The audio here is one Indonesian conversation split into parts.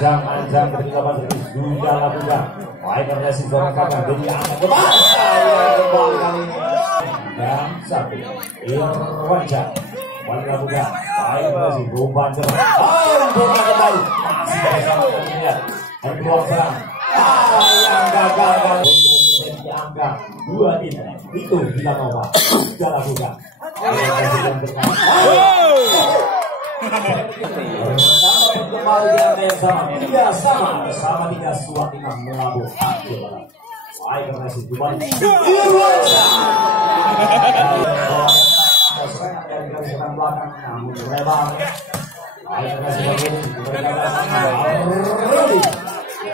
Anjang ketika servis sudah lakukan. Baik karena si Zoran Kakak jadi angkat kembali kali ini. Dan satu Irwansyah kembali lakukan. Baik karena si Ruban cepat. Bukan kembali. Masih bersama terlihat. Berpeluang serang. Yang gagal kali ini diangkat 2 ini. Itu tidak mau sudah lakukan. Kembali di angka yang sama, sama 3 suat imam melabur. Baik karena si Juman serangan dari garis serang belakang, namun lebar. Baik karena si Juman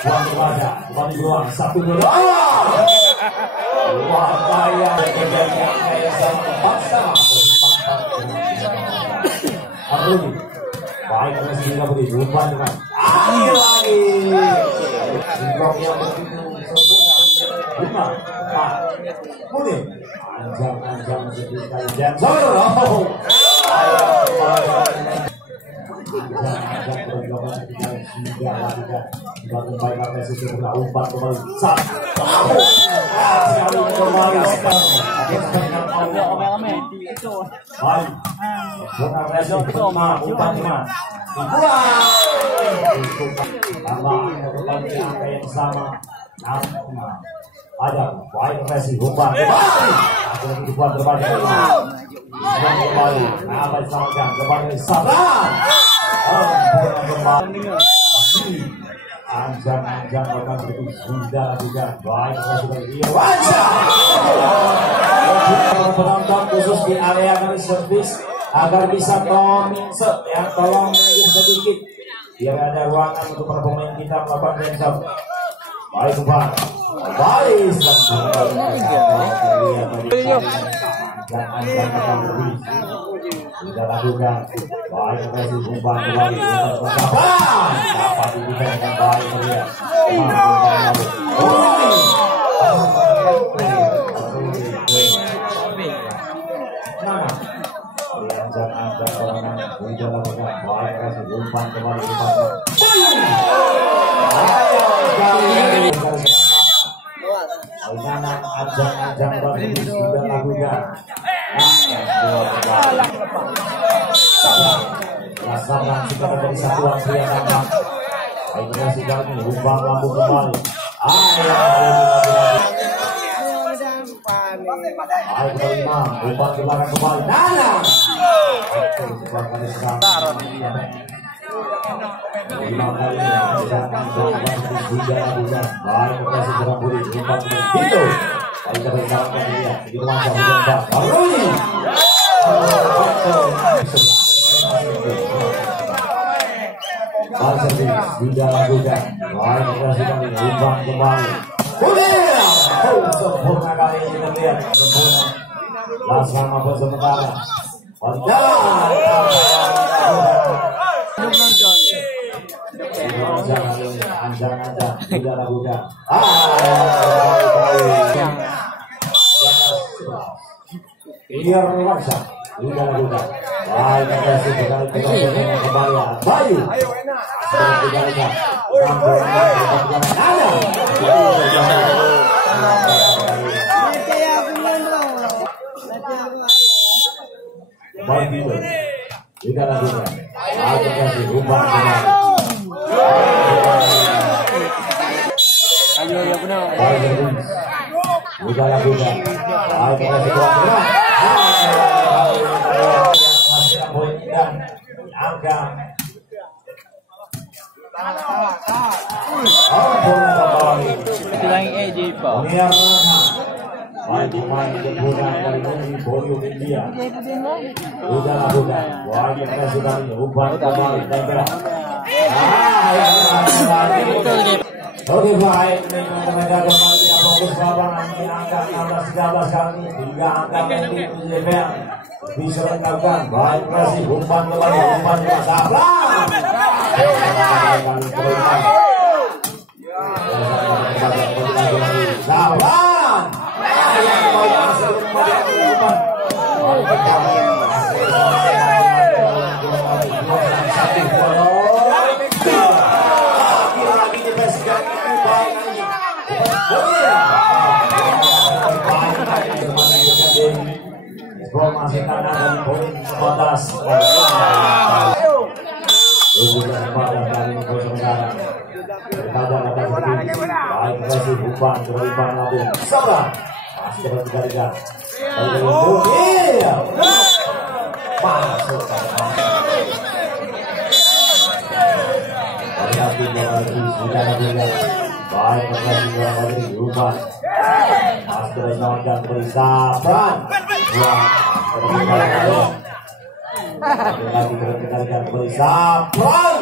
buang kepada Juman beruang 1-2. Wah bahaya terjadi angka yang sama 4 sama. Baik karena si Juman berjumpa dengan lagi blok yang begitu sempurna 5, 4, Munir anjang sedikit sekali dan Solo anjang berjumpa ketika sudah lakukan dibangun baik apa sisi pernah umpan kembali sekali kembali baik bukan resep umpan 5 tambah kembali angka yang sama ada baik versi umpan kembali dibuat terbaca kembali apa disamakan kembali Sabran anjang akan begitu sudah lakukan baik versi dari Irwansyah penonton khusus di area garis servis agar bisa tolong minggir sedikit biar ada ruangan untuk para pemain kita melakukan hands-up. Baik umpan baik jangan lebih sudah lakukan baik versi umpan kembali dapat diberikan baik terlihat anjang serangan sudah lakukan baik versi umpan kembali anjang sudah lakukan Sabran sudah menjadi satuan pria tampak baik versi kali ini umpan lambung kembali baik kelima umpan ke belakang kembali Nana umpan kali serang 5 kali sudah lakukan baik versi serang budi umpan begitu baik dari serang dia begitu macam menembak baru ini baik servis sudah lakukan baik versi kali umpan kembali sempurna kali ini kita lihat sempurna Lasama buat sementara anjang sudah lakukan Irwansyah sudah lakukan baik kasih sekali kembali Bayu sudah dibalikan baik itu sudah lakukan baik kasih umpan kembali baik sudah lakukan baik kasih umpan poin dan angka baik pemain kemudian dari Borneo India sudah lakukan baik kasih kali umpan kembali tempel oke baik mereka kembali fokus lapangan di angka 16-13 kali ini 3 angka yang diikuti DPR bisa melakukan baik kasih umpan kembali umpan juga Sablan Sablan masih tangan dan poin batas baik kasih umpan umpan lagi Sablan masih bertiga masuk baik kasih umpan masih berjalan dari Sablan lagi berkali-kali kembali Sablan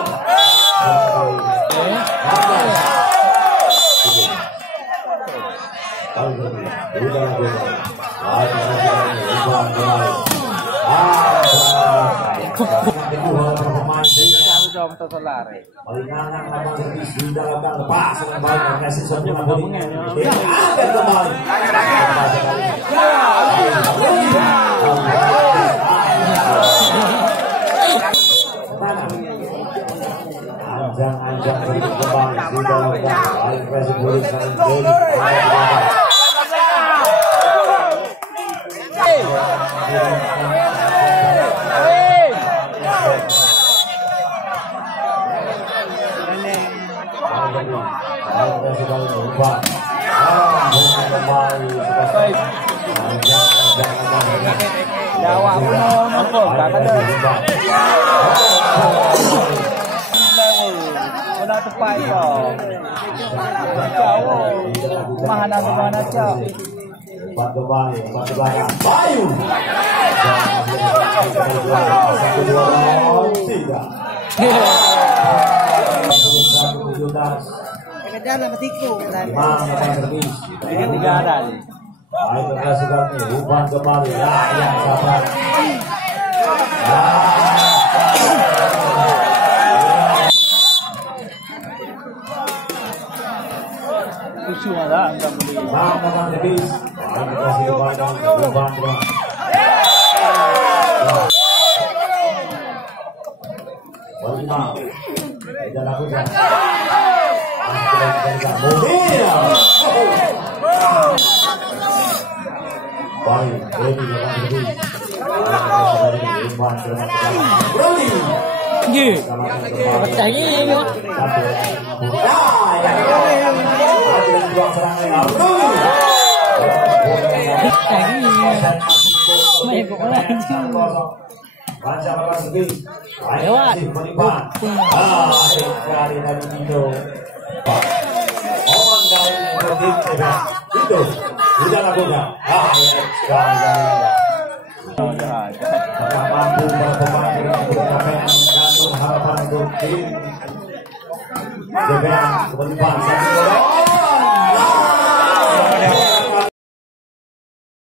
anjang berkembang sudah lakukan presiden Jawa apa? Wala tepat kok. Mahana mana cak? Batu Bayu. Bayu. Kejar sama tiku. Ini negara. Baik terkasih kami, umpan kembali, yang sabar. Susu ada, enggak beli. Mantan habis, baik terkasih kembali, umpan kembali. Berlima, tidak lakukan. Baik, ini yang lebih. Brody. Ye. Pecah ini. Lewat. Itu sudah lakukan. Mampu berpemain dengan jantung harapan untuk tim DPR berdepan 1-0.